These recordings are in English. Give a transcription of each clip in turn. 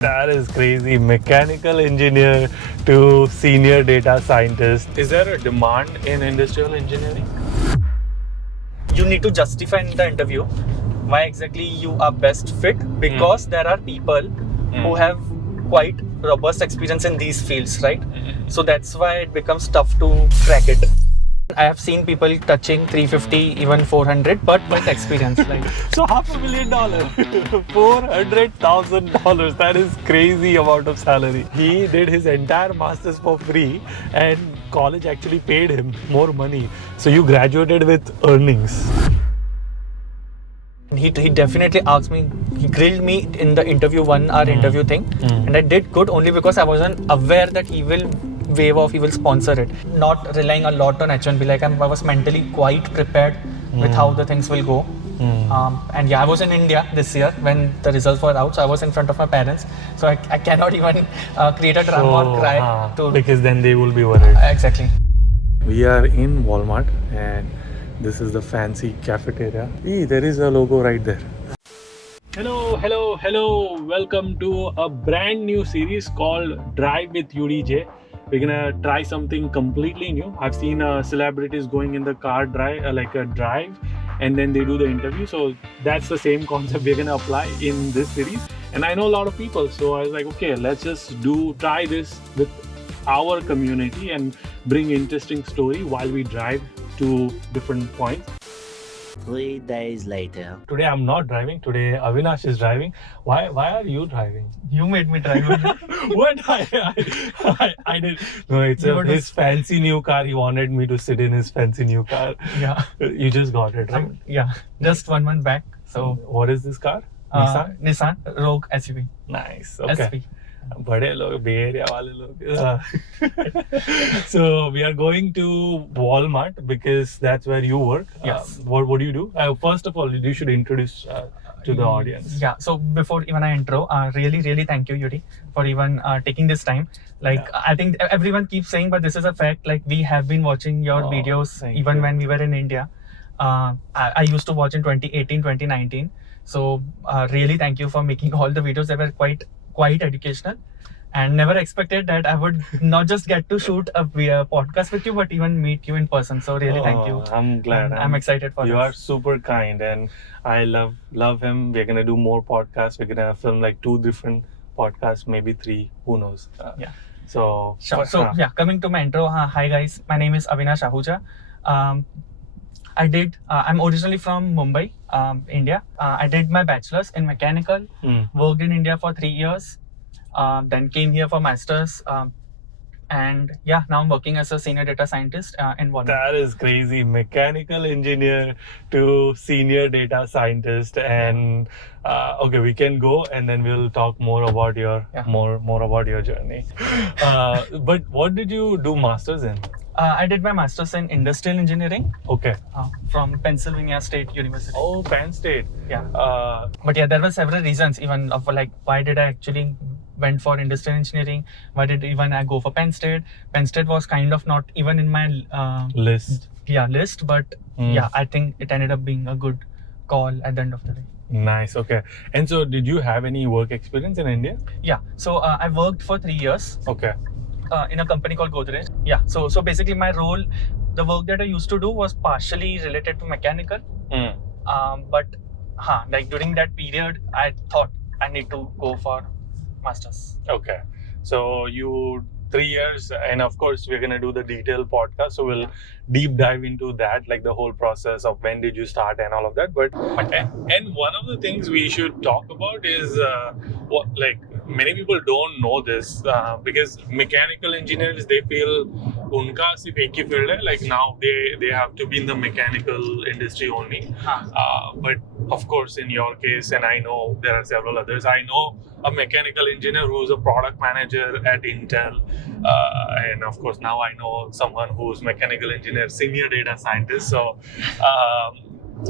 That is crazy. Mechanical engineer to senior data scientist. Is there a demand in industrial engineering? You need to justify in the interview why exactly you are best fit, because there are people who have quite robust experience in these fields, right? So that's why it becomes tough to crack it. I have seen people touching 350, even 400, but with experience. Like, So $500,000, $400,000. That is crazy amount of salary. He did his entire masters for free, and college actually paid him more money. So you graduated with earnings. he definitely asked me, he grilled me in the interview, 1 hour interview thing, and I did good only because I wasn't aware that he will waive off, he will sponsor it. Not relying a lot on H1B, like I was mentally quite prepared with how the things will go. And yeah, I was in India this year when the results were out, so I was in front of my parents, so I cannot even create a drama or cry because then they will be worried. Exactly. We are in Walmart and this is the fancy cafeteria. Hey, there is a logo right there. Hello. Welcome to a brand new series called Drive with Yudi J. We're gonna try something completely new. I've seen celebrities going in the car drive, like a drive, and then they do the interview. So that's the same concept we're gonna apply in this series. And I know a lot of people, so I was like, okay, let's just try this with our community and bring interesting story while we drive to different points. 3 days later. Today I'm not driving. Today Avinash is driving. Why are you driving? You made me drive. What? I did. No, it's his fancy new car. He wanted me to sit in his fancy new car. Yeah. You just got it, right? Yeah. Just 1 month back. So what is this car? Nissan Rogue SUV. Nice. Okay. SV. बड़े लोग, Bay Area वाले लोग. So we are going to Walmart because that's where you work. Yes. What do you do? First of all, you should introduce to the audience. Yeah. So before even I intro, really thank you, Yudi, for even taking this time. Like, I think everyone keeps saying, but this is a fact. Like, we have been watching your videos even when we were in India. I used to watch in 2018, 2019. So really thank you for making all the videos. They were quite educational, and never expected that I would not just get to shoot a podcast with you, but even meet you in person. So really thank you. I'm glad. I'm excited for this. You are super kind, and I love him. We're gonna do more podcasts. We're gonna film like 2 different podcasts, maybe 3. Who knows? Yeah. So sure. So yeah, coming to my intro. Hi guys, my name is Avinash Ahuja. I'm originally from Mumbai, India. I did my bachelor's in mechanical, worked in India for 3 years, then came here for master's, and yeah, now I'm working as a senior data scientist in Walmart. That is crazy. Mechanical engineer to senior data scientist, and okay, we can go and then we'll talk more about your more about your journey. But what did you do masters in? I did my master's in industrial engineering. Okay. From Pennsylvania State University. Oh, Penn State. Yeah. But yeah, there were several reasons even of like why did I actually went for industrial engineering? Why did even I go for Penn State? Penn State was kind of not even in my list. Yeah, list. But yeah, I think it ended up being a good call at the end of the day. Nice. Okay. And so, did you have any work experience in India? Yeah. So I worked for 3 years. Okay. In a company called Godrej. Yeah. So basically my role, the work that I used to do was partially related to mechanical. But like during that period, I thought I need to go for masters. Okay. So you 3 years, and of course we're gonna do the detailed podcast. So we'll deep dive into that, like the whole process of when did you start and all of that. But and one of the things we should talk about is what like many people don't know this because mechanical engineers, they feel unka sirf ek hi field hai, like now they have to be in the mechanical industry only. But of course in your case, and I know there are several others, I know a mechanical engineer who's a product manager at Intel, and of course now I know someone who's mechanical engineer, senior data scientist. So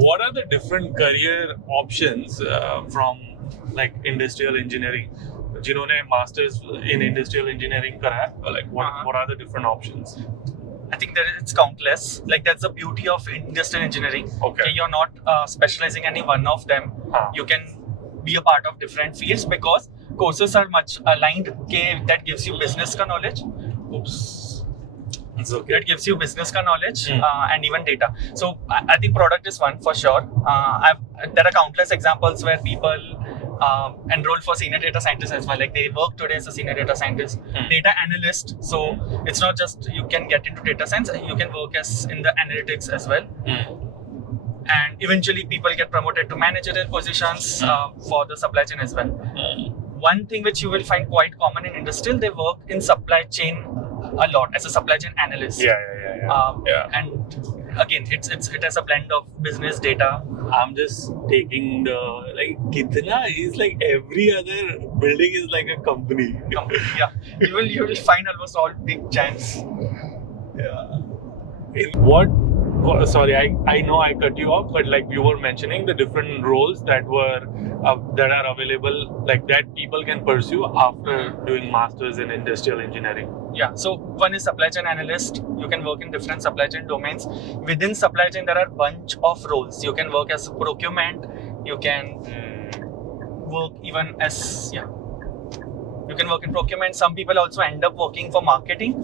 what are the different career options from like industrial engineering? जिन्होंने masters in industrial engineering करा है, like what are the different options? I think it's countless. Like that's the beauty of industrial engineering. Okay. You're not specializing any one of them. You can be a part of different fields because courses are much aligned that gives you business ka knowledge. Oops. It's okay. That gives you business ka knowledge and even data. So I think product is one for sure. There are countless examples where people enrolled for senior data scientist as well. Like they work today as a senior data scientist, data analyst. So it's not just you can get into data science, you can work as in the analytics as well. And eventually people get promoted to managerial positions for the supply chain as well. One thing which you will find quite common in industrial, they work in supply chain a lot as a supply chain analyst. And again, it has a blend of business data. I'm just taking the Kitna is like every other building is like a company. Yeah, you will find almost all big giants. Sorry, I know I cut you off, but like you were mentioning the different roles that are available, like that people can pursue after doing masters in industrial engineering. Yeah, so one is supply chain analyst. You can work in different supply chain domains. Within supply chain, there are bunch of roles. You can work as procurement. You can work even as you can work in procurement. Some people also end up working for marketing.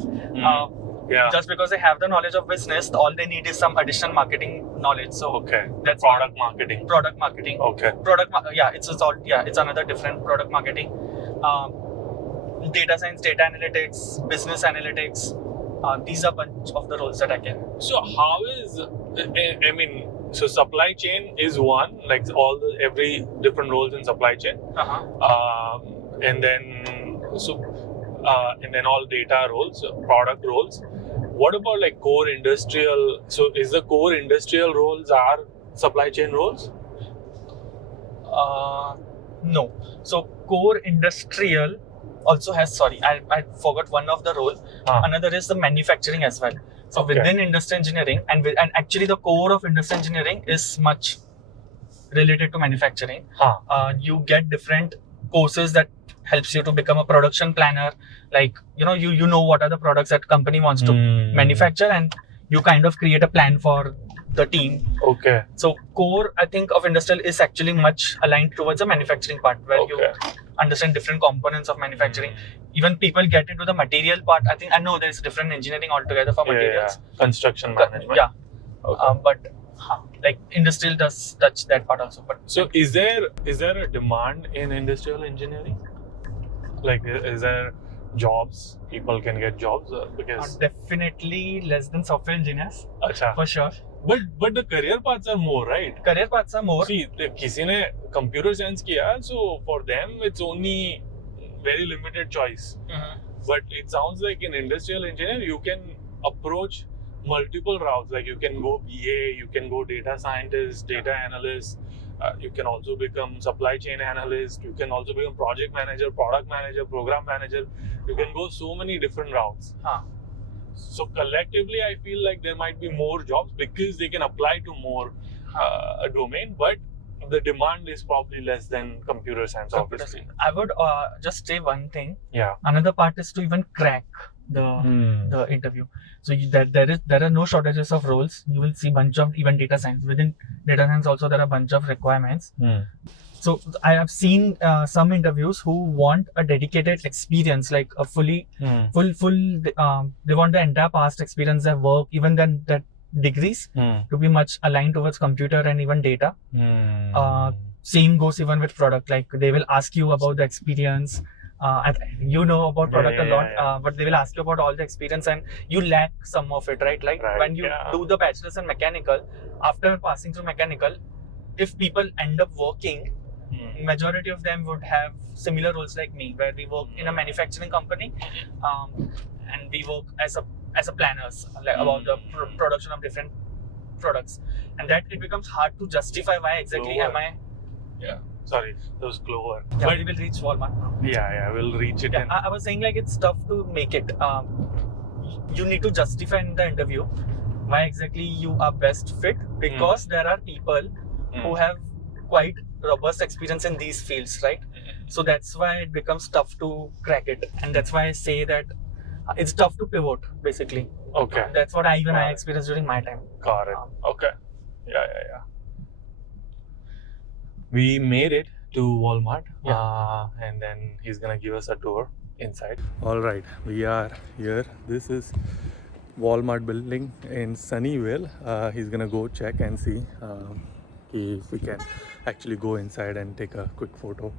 Just because they have the knowledge of business, all they need is some additional marketing knowledge. So that's product marketing. Product marketing. It's another different product marketing. Data science, data analytics, business analytics. These are bunch of the roles that I can. So how is so supply chain is one, like every different roles in supply chain, and then all data roles, product roles. What about like core industrial? So is the core industrial roles are supply chain roles? No. So core industrial also has, I forgot one of the role. Another is the manufacturing as well. So within industrial engineering and actually the core of industrial engineering is much related to manufacturing. You get different courses that helps you to become a production planner. Like, you know what are the products that company wants to manufacture, and you kind of create a plan for the team. So core, I think, of industrial is actually much aligned towards the manufacturing part, where you understand different components of manufacturing. Even people get into the material part. I know there's different engineering altogether for materials. Construction management. But like industrial does touch that part also. But so is there a demand in industrial engineering? Like, is there jobs? People can get jobs because definitely less than software engineers. For sure. But the career paths are more, right? Career paths are more. See, किसी ने computer science किया, so for them it's only very limited choice. But it sounds like in industrial engineering you can approach multiple routes. Like you can go BA, you can go data scientist, data analyst. You can also become supply chain analyst. You can also become project manager, product manager, program manager. You can go so many different routes. So collectively, I feel like there might be more jobs because they can apply to more a domain, but the demand is probably less than computer science, obviously. I would just say one thing. Yeah. Another part is to even crack the interview. So there are no shortages of roles. You will see bunch of even data science. Within data science also there are bunch of requirements. So I have seen some interviews who want a dedicated experience, like a full. They want the entire past experience, their work, even then that degrees to be much aligned towards computer and even data. Same goes even with product. Like they will ask you about the experience. You know about product a lot, but they will ask you about all the experience and you lack some of it, right? Like when you do the bachelor's in mechanical, after passing through mechanical, if people end up working, majority of them would have similar roles like me, where we work in a manufacturing company and we work as a planners, like about the production of different products, and that it becomes hard to justify why exactly am I. Sorry, that was Clover. But we will reach Walmart. We'll reach it. I was saying like it's tough to make it. You need to justify in the interview why exactly you are best fit, because there are people who have quite robust experience in these fields, right? So that's why it becomes tough to crack it, and that's why I say that it's tough to pivot, basically. That's what I experienced during my time. Got it. We made it to Walmart. Yeah. And then he's gonna give us a tour inside. All right, we are here. This is Walmart building in Sunnyvale. He's gonna go check and see if we can actually go inside and take a quick photo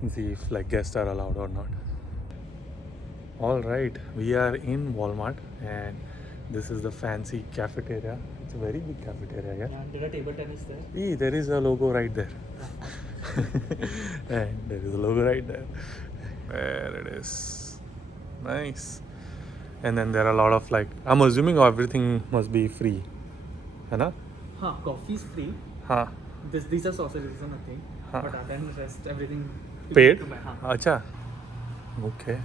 and see if like guests are allowed or not. All right, we are in Walmart and this is the fancy cafeteria. It's a very big cafeteria, yeah? Yeah, there are table tennis there. See, there is a logo right there. And there is a logo right there. There it is. Nice. And then there are a lot of like, I'm assuming everything must be free. Hai Coffee is free. Huh. These are sausages, these are nothing. Huh. But then rest everything Paid? Acha. Okay.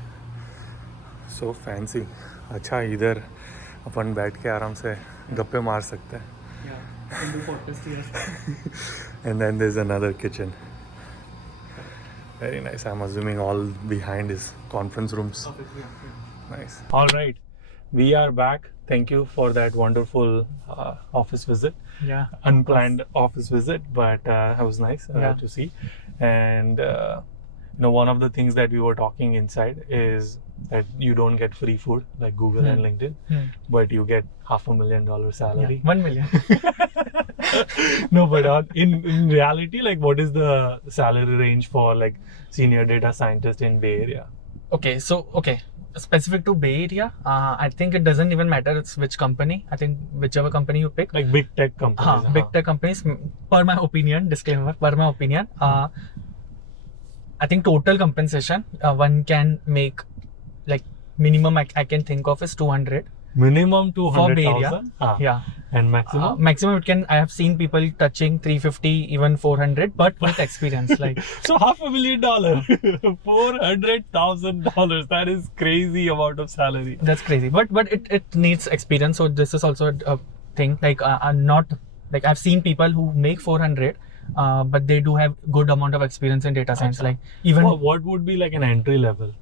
So fancy. अच्छा इधर अपन बैठ के आराम से गप्पे मार सकते हैं. Yeah, can do podcast here. And then there's another kitchen. Very nice. I'm assuming all behind is conference rooms. Office, yeah. Nice. All right. We are back. Thank you for that wonderful office visit. Yeah. Unplanned office visit, but it was nice Yeah. to see. And one of the things that we were talking inside is that you don't get free food like Google and LinkedIn, but you get $500,000 salary. Yeah. 1 million. No, but in reality, like, what is the salary range for like senior data scientist in Bay Area? Okay, specific to Bay Area, I think it doesn't even matter it's which company. I think whichever company you pick. Like big tech companies. Big tech companies, per my opinion, disclaimer, per my opinion, I think total compensation one can make, like minimum I can think of is 200. Minimum For Bay Area. 200,000. Yeah. And maximum? Maximum it can, I have seen people touching 350, even 400, but with experience. Like, so $500,000, $400,000. That is crazy amount of salary. that's crazy. But it needs experience. So this is also a thing. Like, I'm not, like, I've seen people who make 400, but they do have good amount of experience in data science. Achha. Like, even what would be like an entry level?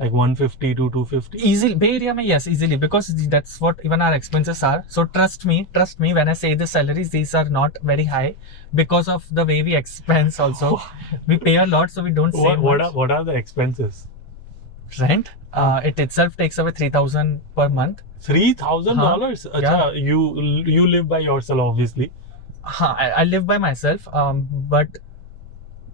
Like 150 to 250? easily, Bay Area, yes, easily, because that's what even our expenses are. So trust me, when I say the salaries, these are not very high because of the way we expense also. We pay a lot, so we don't save much. What are the expenses? Rent, it itself takes away 3,000 per month. $3,000? Yeah. You live by yourself, obviously. I live by myself, but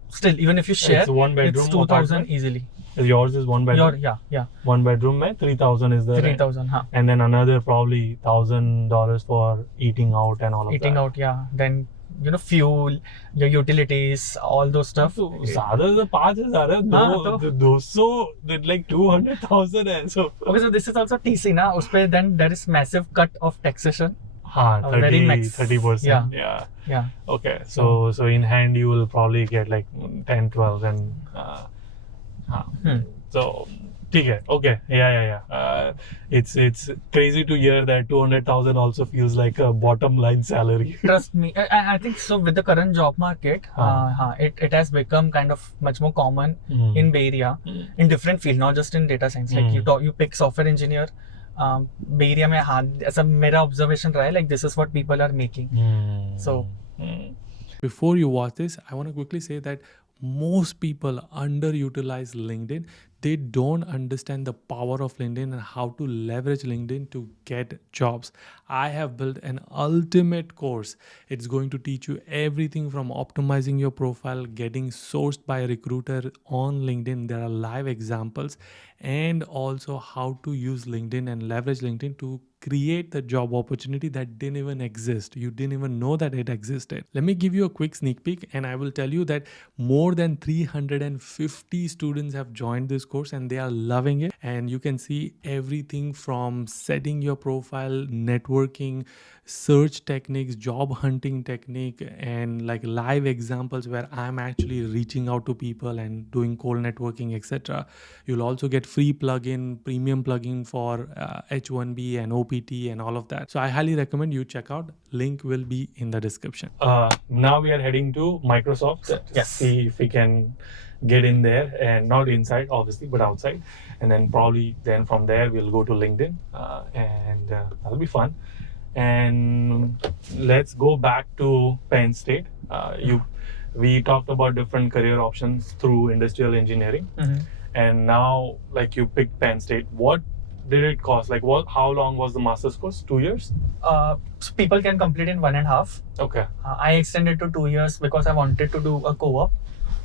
still, even if you share, It's one bedroom it's 2,000 apartment? easily. Yours is one bedroom? Yeah. One bedroom, mein 3,000 is the rent. 3,000, And then another probably $1,000 for eating out and all of Eating that. out, yeah. Then, fuel, your utilities, all those stuff. So, ज़्यादा से 5,000 है, 200, like 200,000 है. So, Okay, so this is also TC, na? Uspe then there is massive cut of taxation. हाँ, Very max. 30%. Yeah. Okay, so in hand you will probably get like 10, 12 and so ठीक है. Okay, yeah. It's crazy to hear that 200,000 also feels like a bottom line salary. Trust me, I think so. With the current job market, it has become kind of much more common in Bay Area, in different fields, not just in data science. Like you pick software engineer, Bay Area में ऐसा मेरा observation रहा है, like this is what people are making. So before you watch this, I want to quickly say that most people underutilize LinkedIn. They don't understand the power of LinkedIn and how to leverage LinkedIn to get jobs. I have built an ultimate course. It's going to teach you everything from optimizing your profile, getting sourced by a recruiter on LinkedIn. There are live examples, and also how to use LinkedIn and leverage LinkedIn to create the job opportunity that didn't even exist. You didn't even know that it existed. Let me give you a quick sneak peek, and I will tell you that more than 350 students have joined this course and they are loving it. And you can see everything from setting your profile, networking, search techniques, job hunting technique, and like live examples where I'm actually reaching out to people and doing cold networking, etc. You'll also get free plugin, premium plugin for H1B and OPT and all of that. So I highly recommend you check out. Link will be in the description. Now we are heading to Microsoft. Yes. See if we can get in there, and not inside obviously, but outside. And then probably then from there we'll go to LinkedIn, and that'll be fun. And let's go back to Penn State. we talked about different career options through industrial engineering, and now like you picked Penn State. What did it cost? Like how long was the master's course? 2 years? So people can complete in 1.5. Okay. I extended to 2 years because I wanted to do a co-op.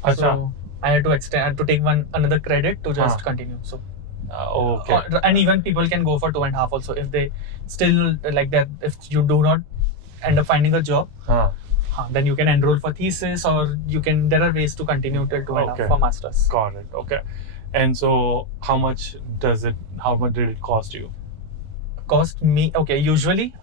Acha. So I had to extend. I had to take another credit to just continue. So. Okay. And even people can go for 2.5 also if they still like that. If you do not end up finding a job, then you can enroll for thesis, or you can. There are ways to continue till 2.5 for masters. Got it. Okay. And so, how much did it cost you? Cost me? Okay. Usually.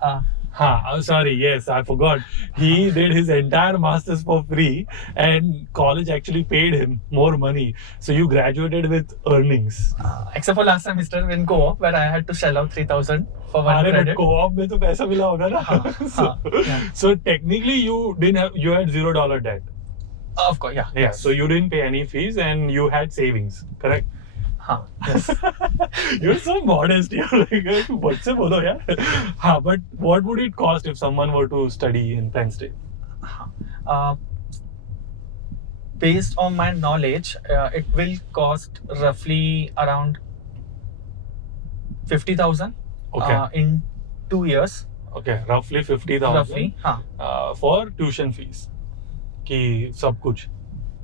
Sorry. Yes, I forgot. He did his entire masters for free, and college actually paid him more money. So you graduated with earnings. Except for last semester in co-op, where I had to shell out 3,000 for one credit. Co-op में तो पैसा मिला होगा ना. So technically you had $0 debt. Of course, yeah. Yeah. So you didn't pay any fees, and you had savings, correct? Yes. You're so modest. You're like, what's it, bolo, yeah? But what would it cost if someone were to study in Penn State? Based on my knowledge, it will cost roughly around 50,000 in 2 years. Okay, roughly 50,000. Roughly, for tuition fees. Ki sab kuch.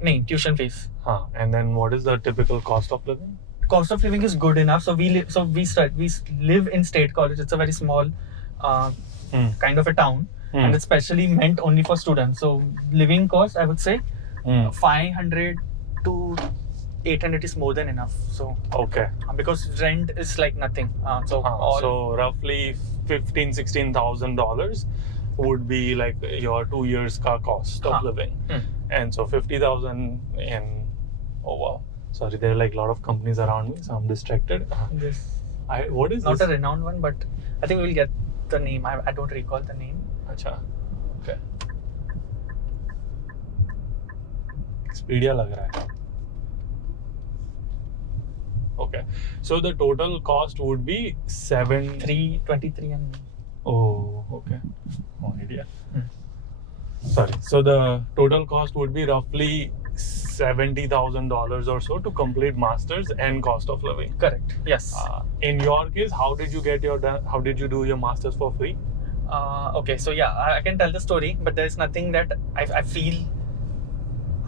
No, tuition fees. And then what is the typical cost of living? Cost of living is good enough. So we live in State College. It's a very small kind of a town, and it's specially meant only for students. So living cost, I would say, 500 to 800 is more than enough. So because rent is like nothing. So roughly $16,000 would be like your 2 years ka cost of living. And so 50,000 in, oh wow, sorry, there are like a lot of companies around me, so I'm distracted. What is not this? a renowned one, but I think we'll get the name. I don't recall the name. Acha. Okay. Expedia lag raha hai. Okay. So the total cost would be 23 and Oh, okay. No idea. Sorry. So the total cost would be roughly $70,000 or so to complete masters and cost of living. Correct. Yes. In your case, how did you do your masters for free? Okay. So yeah, I can tell the story, but there's nothing that I feel.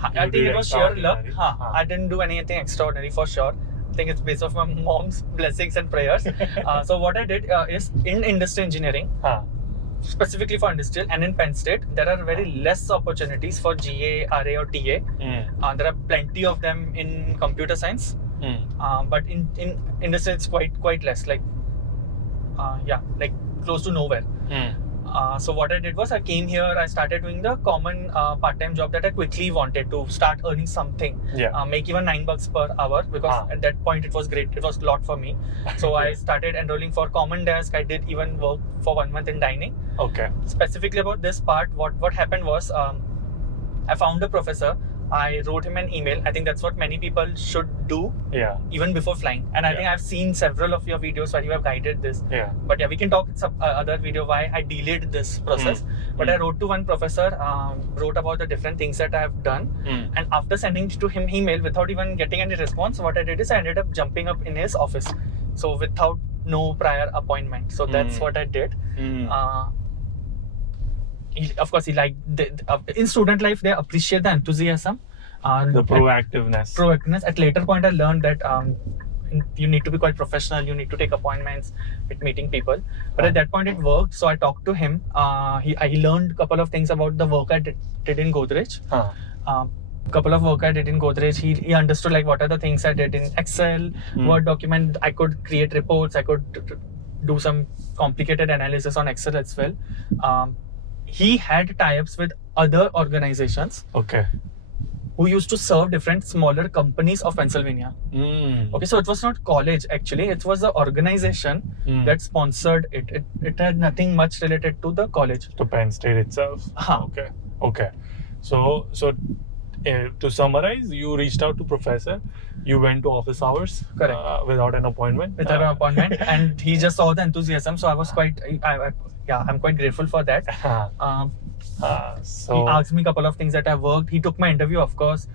I think it was sheer luck. I didn't do anything extraordinary for sure. I think it's based off my mom's blessings and prayers. So what I did is in industry engineering, specifically for industrial, and in Penn State, there are very less opportunities for GA, RA or TA. There are plenty of them in computer science, but in industry it's quite less. Like like close to nowhere. So what I did was I came here, I started doing the common part-time job that I quickly wanted to start earning something. Make even $9 per hour, because at that point it was great. It was a lot for me. So I started enrolling for common desk. I did even work for 1 month in dining. Specifically about this part, what happened was I found a professor. I wrote him an email. I think that's what many people should do even before flying. And I think I've seen several of your videos where you have guided this. But yeah, we can talk in some other video why I delayed this process. But I wrote to one professor, wrote about the different things that I have done. And after sending to him email without even getting any response, what I did is I ended up jumping up in his office. So without no prior appointment. So that's what I did. Of course, he liked in student life, they appreciate the enthusiasm, the proactiveness. At later point, I learned that you need to be quite professional. You need to take appointments with meeting people. But at that point, it worked. So I talked to him. He learned a couple of things about the work I did in Godrej. Couple of work I did in Godrej. He understood like what are the things I did in Excel, Word document. I could create reports. I could do some complicated analysis on Excel as well. He had tie-ups with other organizations who used to serve different smaller companies of Pennsylvania. Okay, so it was not college actually, it was the organization that sponsored it. It had nothing much related to the college. To Penn State itself. Okay. So to summarize, you reached out to professor, you went to office hours. Correct. Without an appointment. And he just saw the enthusiasm, so I was quite yeah, I'm quite grateful for that. So He asked me a couple of things that I worked. He took my interview, of course.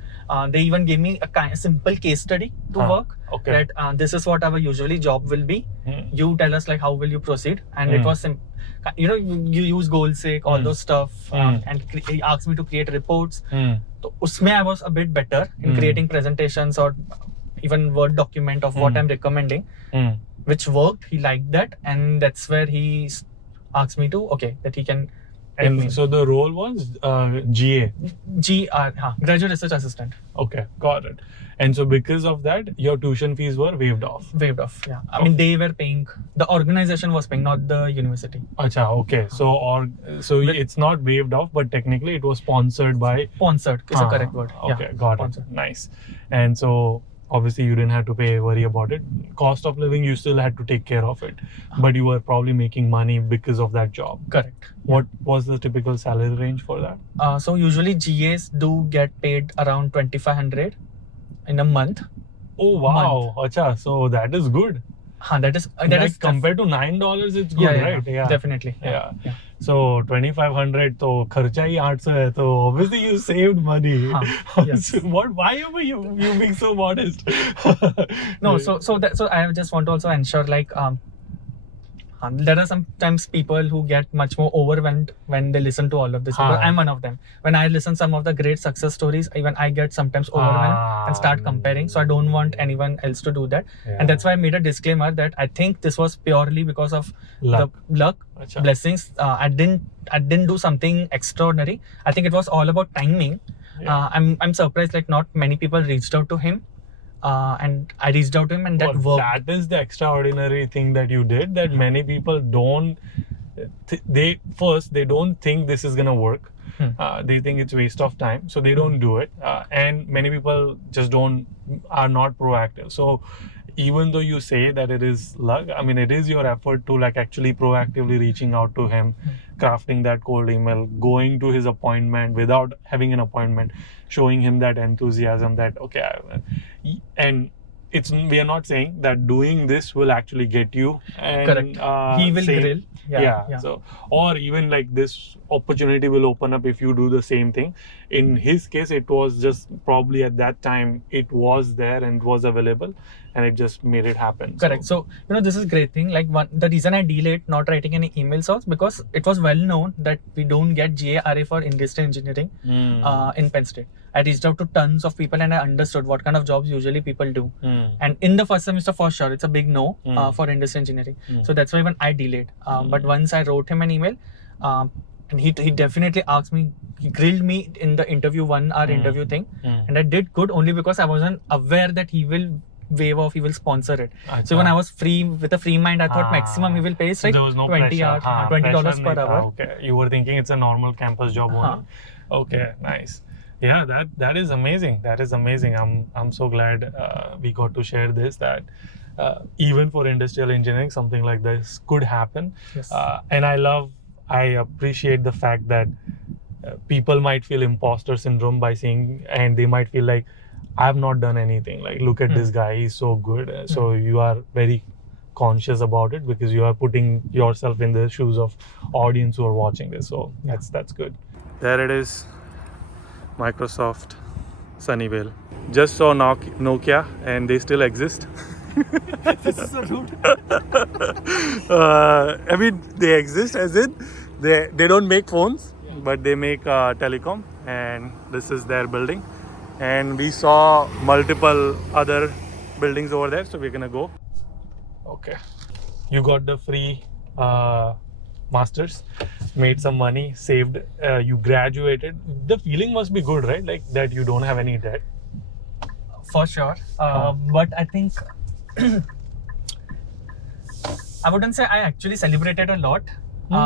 They even gave me a kind of simple case study to work. okay. That this is what our usually job will be. You tell us like how will you proceed, and it was you use goal sake, all those stuff, and he asked me to create reports. So usme I was a bit better in creating presentations or even Word document of what I'm recommending, which worked. He liked that, and that's where he asked me to that he can. And so the role was GA. Graduate Research Assistant. Okay, got it. And so because of that, your tuition fees were waived off. Waived off, yeah. I mean, they were paying. The organization was paying, not the university. Acha, okay. So it's not waived off, but technically it was sponsored by. Sponsored is the correct word. Okay, yeah, got sponsored. it. Nice. And so obviously you didn't have to worry about it. Cost of living, you still had to take care of it, but you were probably making money because of that job. Correct. What was the typical salary range for that? So usually GAs do get paid around 2,500 in a month. Oh wow, acha. So that is good. That is compared to $9, it's good, right? Yeah, definitely. Yeah. So 2,500, so kharcha hi 800 hai, so obviously you saved money. Yes. So why are you being so modest? No, so I just want to also ensure like there are sometimes people who get much more overwhelmed when they listen to all of this. Because I'm one of them. When I listen some of the great success stories, even I get sometimes overwhelmed and start comparing. So I don't want anyone else to do that. Yeah. And that's why I made a disclaimer that I think this was purely because of Luck. the luck, Achha. blessings. I didn't do something extraordinary. I think it was all about timing. Yeah. I'm surprised like not many people reached out to him. And I reached out to him and that worked. That is the extraordinary thing that you did, that many people don't they don't think this is gonna work. They think it's waste of time, so they don't do it, and many people just are not proactive. So even though you say that it is luck, I mean, it is your effort to like actually proactively reaching out to him, crafting that cold email, going to his appointment without having an appointment, showing him that enthusiasm that and we are not saying that doing this will actually get you. And, correct. He will grill. Yeah. So, or even like this opportunity will open up if you do the same thing. In his case, it was just probably at that time it was there and was available, and it just made it happen. Correct. So this is great thing. Like the reason I delayed not writing any emails was because it was well known that we don't get GARA for industrial engineering in Penn State. I reached out to tons of people and I understood what kind of jobs usually people do. And in the first semester, for sure, it's a big no for industrial engineering. So that's why even I delayed. But once I wrote him an email, and he definitely asked me, he grilled me in the interview, 1 hour interview thing. And I did good only because I wasn't aware that he will waive off, he will sponsor it. So when I was free, with a free mind, I thought maximum he will pay is like there was no 20 hours, $20 per hour. Okay, you were thinking it's a normal campus job only. Okay, nice. Yeah, that is amazing. That is amazing. I'm so glad we got to share this, that even for industrial engineering, something like this could happen. Yes. And I appreciate the fact that people might feel imposter syndrome by seeing, and they might feel like, I have not done anything. Like, look at this guy, he's so good. So you are very conscious about it because you are putting yourself in the shoes of audience who are watching this. So that's good. There it is, Microsoft Sunnyvale. Just saw Nokia, and they still exist. This is so rude. I mean, they exist as in they don't make phones, but they make telecom, and this is their building. And we saw multiple other buildings over there, so we're gonna go. Okay, you got the free masters, made some money, saved, you graduated. The feeling must be good, right? Like that you don't have any debt. For sure. But I think I wouldn't say I actually celebrated a lot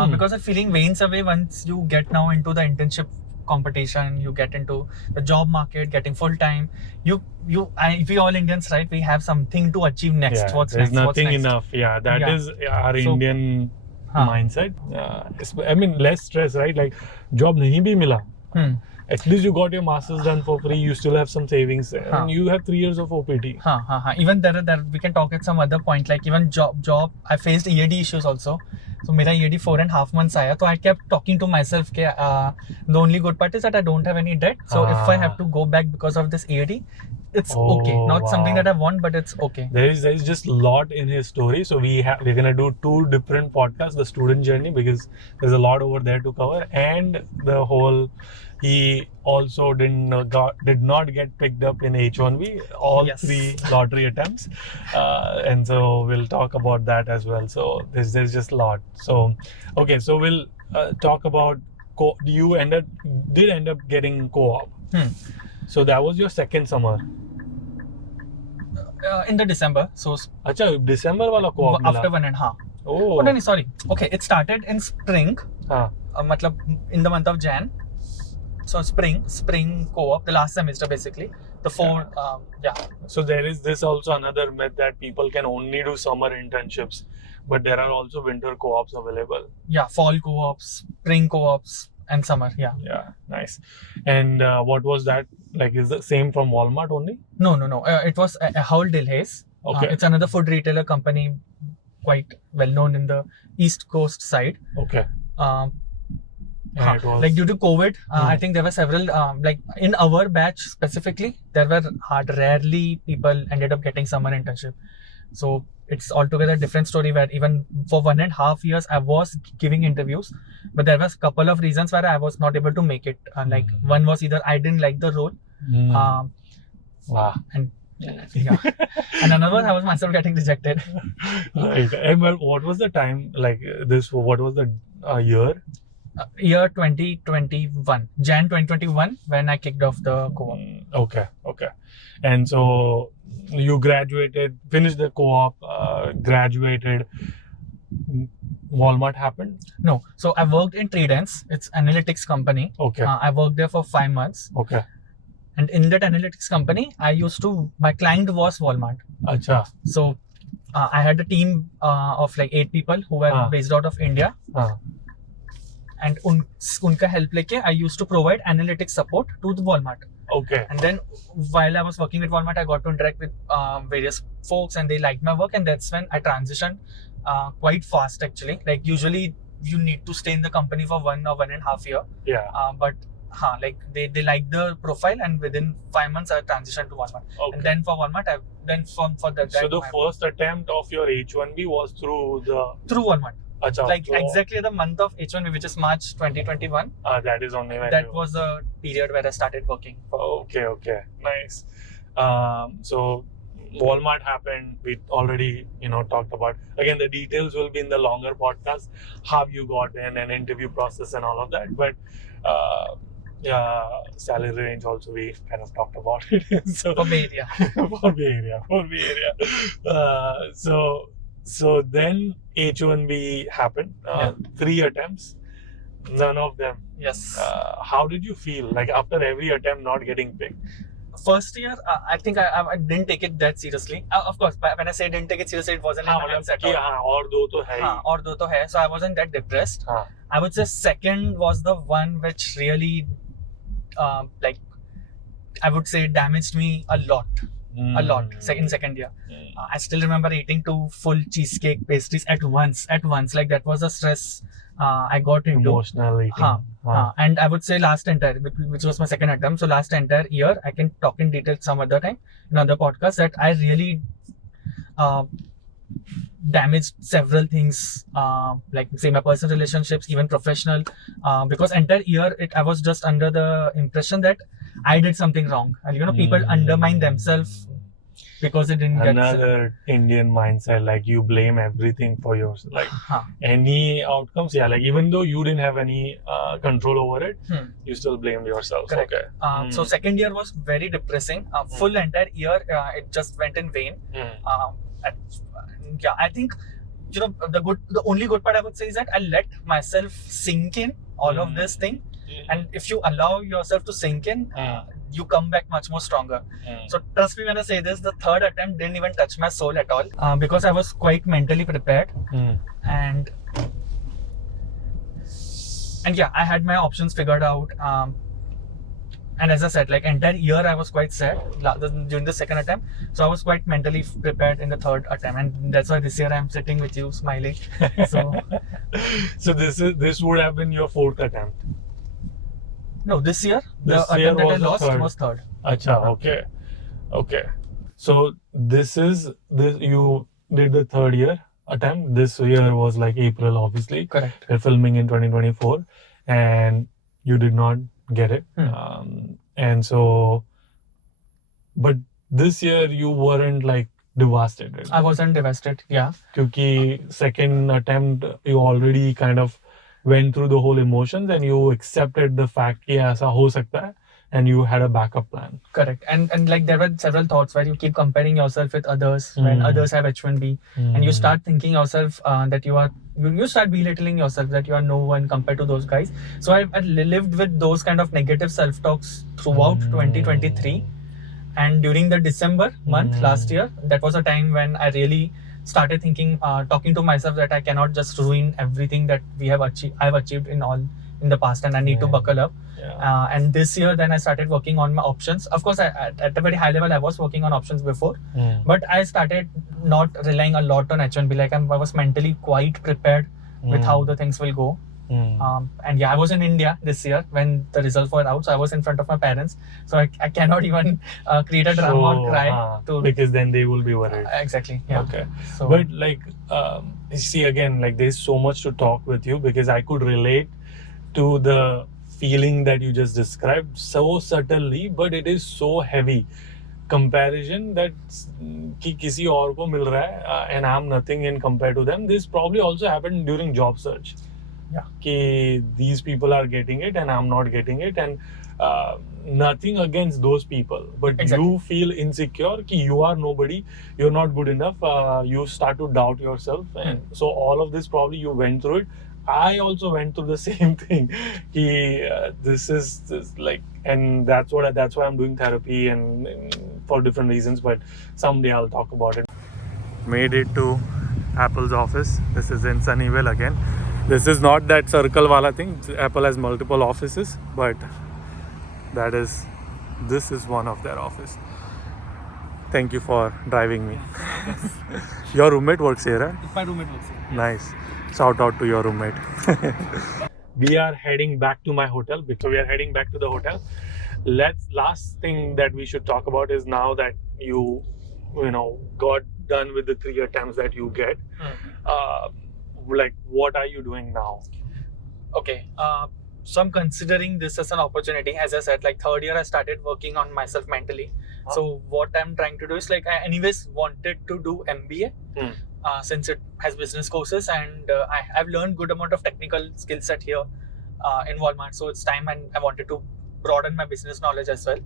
because the feeling wanes away once you get now into the internship competition, you get into the job market, getting full time. We all Indians, right? We have something to achieve next. Yeah, What's there's next? nothing What's next? enough. Yeah, that is our So, Indian mindset. I mean, less stress, right? Like, job nahi bhi mila, At least you got your masters done for free. You still have some savings, and you have 3 years of OPT. Even there we can talk at some other point. Like even job, I faced EAD issues also. So my EAD 4.5 months आया. So I kept talking to myself that the only good part is that I don't have any debt. So if I have to go back because of this EAD, it's okay. Not something that I want, but it's okay. There is just a lot in his story. So we're gonna do 2 different podcasts: the student journey, because there's a lot over there to cover, and the whole. He also did not get picked up in H1B, all 3 lottery attempts, and so we'll talk about that as well. So there's just a lot. So okay, so we'll talk about you did end up getting co-op. So that was your second summer. In the December, so Acha, December wala co-op after 1.5. Oh no, sorry. Okay, it started in spring. Matlab in the month of Jan. So spring co-op, the last semester basically. The 4, So there is this also another myth that people can only do summer internships, but there are also winter co-ops available. Yeah, fall co-ops, spring co-ops, and summer. Yeah. Yeah, nice. And what was that? Like, is the same from Walmart only? No. It was a Howell Delhaize. Okay. It's another food retailer company, quite well known in the East Coast side. Okay. Like due to COVID, I think there were several, like in our batch specifically, there were rarely people ended up getting summer internship. So it's altogether a different story where even for 1.5 years, I was giving interviews, but there was a couple of reasons where I was not able to make it. Like one was either I didn't like the role, wow. And and another one, I was myself getting rejected. Right. And what was the time like this? What was the year? Year 2021, Jan 2021, when I kicked off the co-op. Okay. And so you graduated, finished the co-op, graduated. Walmart happened? No. So I worked in Tradence. It's analytics company. Okay. I worked there for 5 months. Okay. And in that analytics company, my client was Walmart. Acha. So I had a team of like 8 people who were based out of India. And unka help leke, I used to provide analytics support to the Walmart. Okay. And then while I was working with Walmart, I got to interact with various folks, and they liked my work, and that's when I transitioned quite fast actually. Like usually you need to stay in the company for 1 or 1.5 years. Yeah. But like they liked the profile, and within 5 months I transitioned to Walmart. Okay. And then for Walmart, for that. So the first attempt of your H1B was through Walmart. Achha, like exactly the month of H1B, which is March 2021. That is only when that was the period where I started working. Okay, nice. So Walmart happened. We already talked about. Again, the details will be in the longer podcast. How you got in an interview process and all of that. But salary range also we kind of talked about it. So for Bay Area. for Bay Area. So then H1B happened. 3 attempts, none of them. Yes. How did you feel like after every attempt not getting picked? First year, I think I didn't take it that seriously. Of course, when I say didn't take it seriously, it wasn't in my mindset. Or do to hai. So I wasn't that depressed. I would say second was the one which really, like, I would say damaged me a lot. A lot in second year. I still remember eating 2 full cheesecake pastries at once. Like that was the stress I got into. Emotional eating. And I would say last entire, which was my second attempt. So last entire year, I can talk in detail some other time in another podcast, that I really damaged several things, like say my personal relationships, even professional, because entire year I was just under the impression that I did something wrong, and people undermine themselves because they didn't get another Indian mindset, like you blame everything for yourself, like any outcomes. Like even though you didn't have any control over it, you still blamed yourself. Correct. Okay. So second year was very depressing. Full entire year, it just went in vain. I think the only good part I would say is that I let myself sink in all of this thing, and if you allow yourself to sink in, you come back much more stronger. So trust me when I say this, the third attempt didn't even touch my soul at all, because I was quite mentally prepared, and I had my options figured out. And as I said, like entire year I was quite sad during the second attempt. So I was quite mentally prepared in the third attempt, and that's why this year I'm sitting with you smiling. So So this would have been your fourth attempt. no, this year the This year attempt that I was the lost third. was third. Acha, okay. So this you did the third year attempt. This year was like April, obviously. Correct. We're filming in 2024, and you did not get it. And so, but this year you weren't like devastated. I wasn't devastated. Yeah. Because second attempt you already kind of went through the whole emotions and you accepted the fact कि ऐसा हो सकता है, and you had a backup plan. Correct. And like there were several thoughts where you keep comparing yourself with others when others have H1B, and you start thinking yourself that you start belittling yourself that you are no one compared to those guys. So I lived with those kind of negative self-talks throughout 2023, and during the December month last year, that was a time when I really started thinking, talking to myself that I cannot just ruin everything that I've achieved in the past, and I need to buckle up. Yeah. And this year then I started working on my options. Of course, at a very high level I was working on options before, but I started not relying a lot on H1B. Like I was mentally quite prepared with how the things will go. And yeah, I was in India this year when the results were out, so I was in front of my parents, so I cannot even create a drama or cry because then they will be worried. Exactly. Yeah. Okay. So, But like see, again, like there's so much to talk with you, because I could relate to the feeling that you just described so subtly, but it is so heavy. Comparison that कि किसी और को मिल रहा है and I'm nothing in compared to them. This probably also happened during job search. Yeah. कि these people are getting it and I'm not getting it, and nothing against those people, but Exactly. you feel insecure कि you are nobody, you're not good enough, you start to doubt yourself, and so all of this probably you went through it. I also went through the same thing. This is like, and that's why I'm doing therapy and for different reasons. But someday I'll talk about it. Made it to Apple's office. This is in Sunnyvale again. This is not that circle wala thing. Apple has multiple offices, but this is one of their office. Thank you for driving me. Your roommate works here, right? my roommate works here. Nice. Shout out to your roommate. We are heading back to my hotel. So we are heading back to the hotel. Last thing that we should talk about is now that you got done with the 3 attempts that you get. Like, what are you doing now? Okay. So I'm considering this as an opportunity. As I said, like third year I started working on myself mentally. So what I'm trying to do is, like, I anyways wanted to do MBA. Since it has business courses, and I've learned good amount of technical skill set here in Walmart. So it's time, and I wanted to broaden my business knowledge as well.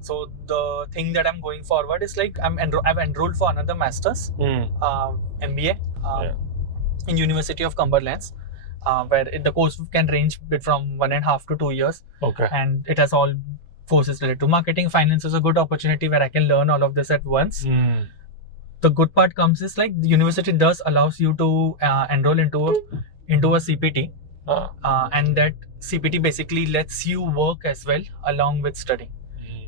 So the thing that I'm going forward is like I've enrolled for another master's MBA in University of Cumberland, where the course can range from 1.5 to 2 years. Okay. And it has all courses related to marketing. Finance is a good opportunity where I can learn all of this at once. The good part comes is like the university does allows you to enroll into a CPT, and that CPT basically lets you work as well along with studying.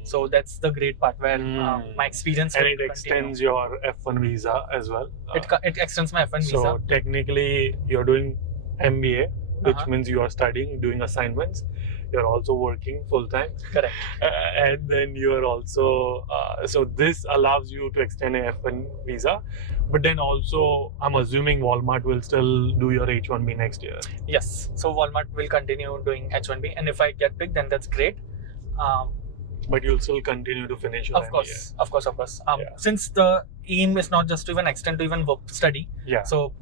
So that's the great part where my experience and it extends your F1 visa as well. It extends my F1 visa. So technically you're doing MBA, which means you are studying, doing assignments. You're also working full time. Correct. And then you're also so this allows you to extend a F1 visa, but then also I'm assuming Walmart will still do your H1B next year. Yes. So Walmart will continue doing H1B, and if I get picked, then that's great. But you'll still continue to finish your MBA. Of course. Yeah. Since the aim is not just to even extend to even work study. Yeah. So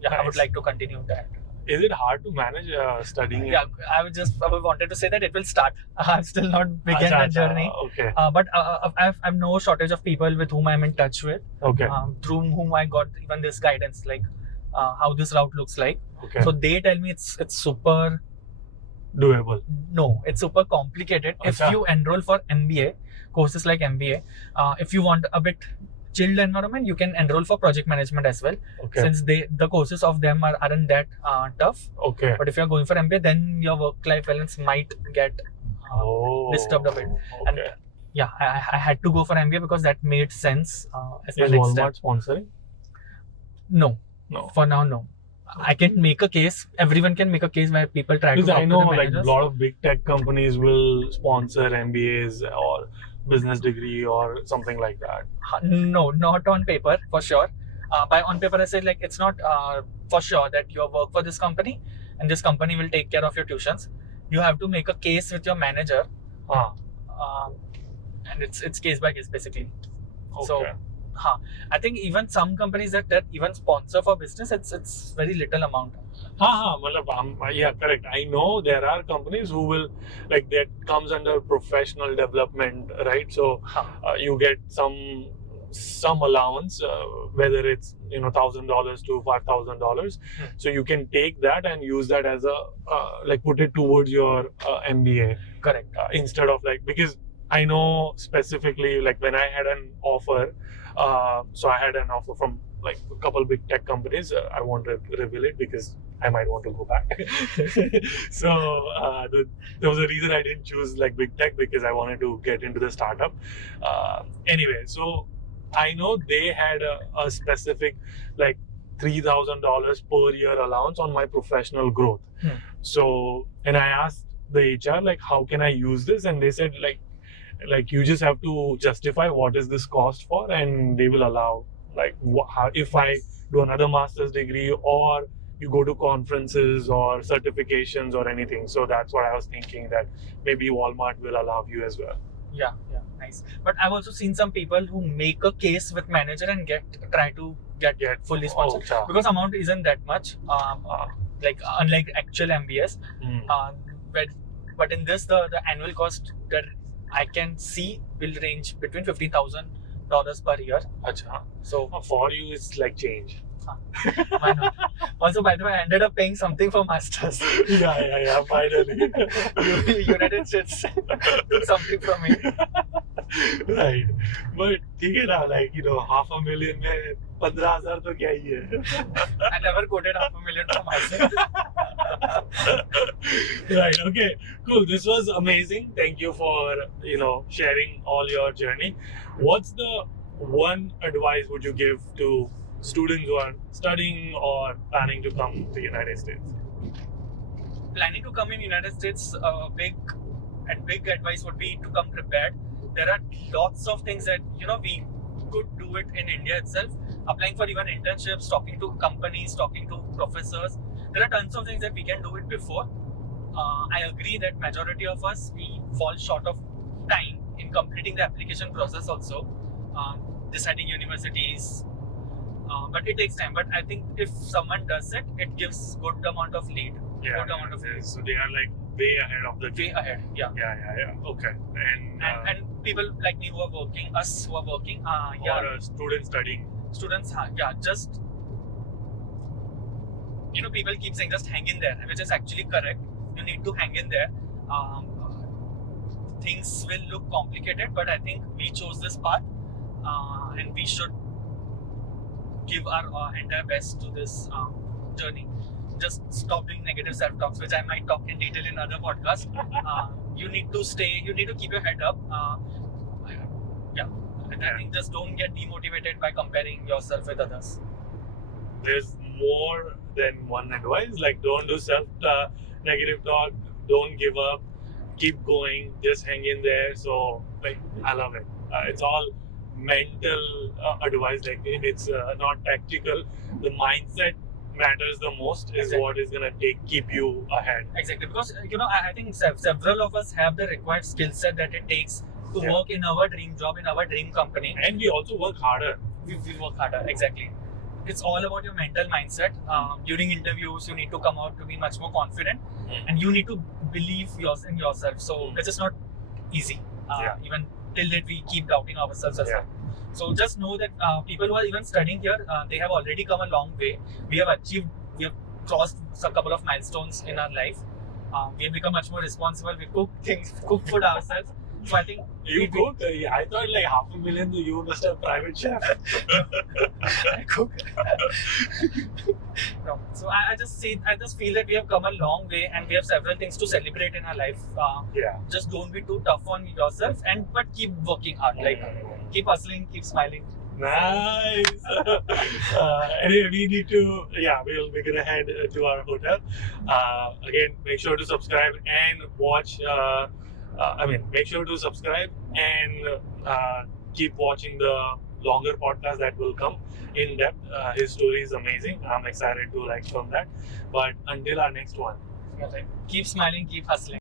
yeah, Nice. I would like to continue that. Is it hard to manage studying? Yeah, I wanted to say that it will start. I've still not begun that journey. Okay. But I've no shortage of people with whom I'm in touch with. Okay. Through whom I got even this guidance, like how this route looks like. Okay. So they tell me it's super. Doable. No, it's super complicated. If you enroll for MBA courses like MBA, if you want a bit chilled environment, you can enroll for project management as well. Okay. Since the courses of them aren't that tough. Okay. But if you're going for MBA, then your work-life balance might get disturbed a bit. And Okay. yeah, I had to go for MBA because that made sense as my Is next Walmart step. sponsoring? No, No. for now, no. I can make a case. Everyone can make a case where people try to Because talk I to know the like a managers. lot of big tech companies will sponsor MBAs or business degree or something like that. No, not on paper for sure. By on paper, I said like it's not for sure that you work for this company and this company will take care of your tuitions. You have to make a case with your manager, Ah, and it's case by case basically. okay. So, I think even some companies that even sponsor for business, it's very little amount. Yeah, correct. I know there are companies who will like that comes under professional development, right? So you get some allowance, whether it's $1,000 to $5,000. So you can take that and use that as a like put it towards your MBA Correct. instead of like because I know specifically like when I had an offer, so I had an offer from like a couple big tech companies. I won't reveal it because I might want to go back. So there was a reason I didn't choose like big tech because I wanted to get into the startup. Anyway, so I know they had a specific like $3,000 per year allowance on my professional growth. So and I asked the HR like how can I use this, and they said like you just have to justify what is this cost for, and they will allow like if I do another master's degree or you go to conferences or certifications or anything. So that's what I was thinking, that maybe Walmart will allow you as well. Yeah, nice. But I've also seen some people who make a case with manager and try to get fully sponsored because amount isn't that much. Like unlike actual MBS, but in this the annual cost that I can see will range between $15,000 per year. Achha. So For you, it's like change. why not? Also, by the way, I ended up paying something for masters. Yeah, finally. United States took something from me. Right. But ठीक है ना, like $500,000 में 15,000 तो क्या ही है. I never quoted $500,000 for myself. Right. Okay. Cool. This was amazing. Thank you for sharing all your journey. What's the one advice would you give to students who are studying or planning to come to the United States? Planning to come in United States, big advice would be to come prepared. There are lots of things that we could do it in India itself. Applying for even internships, talking to companies, talking to professors. There are tons of things that we can do it before. I agree that majority of us we fall short of time in completing the application process also, deciding universities. But it takes time. But I think if someone does it, it gives good amount of lead. Yeah. Good amount of lead. So they are like way ahead of the Way game. ahead. Yeah. Yeah. Okay. And people like me who are working, Or a student studying. students, just people keep saying just hang in there, which is actually correct. You need to hang in there. Things will look complicated, but I think we chose this path, and we should give our entire best to this journey. Just stop doing negative self-talks, which I might talk in detail in other podcasts. You need to keep your head up. And I think just don't get demotivated by comparing yourself with others. There's more than one advice. Like don't do negative talk. Don't give up. Keep going. Just hang in there. So like I love it. It's all mental advice. Like it's not tactical. The mindset matters the most. Is Exactly. what is gonna keep you ahead. Exactly, because I think several of us have the required skill set that it takes to Yeah. work in our dream job, in our dream company. And we also work harder. We work harder. Exactly. It's all about your mental mindset. During interviews, you need to come out to be much more confident, and you need to believe in yourself. So this is not easy. Even till date, we keep doubting ourselves as well. So just know that people who are even studying here, they have already come a long way. We have crossed a couple of milestones in our life. We have become much more responsible. We cook food ourselves. So I think You cook? I thought like $500,000. You must have private chef. I cook. No. So I just feel that we have come a long way and we have several things to celebrate in our life. Yeah. Just don't be too tough on yourself but keep working hard. Like keep hustling, keep smiling. Nice. Anyway, we need to. Yeah, we're gonna head to our hotel. Again, make sure to subscribe and watch. Make sure to subscribe and keep watching the longer podcast that will come in depth. His story is amazing. I'm excited to film that. But until our next one. Keep smiling, keep hustling.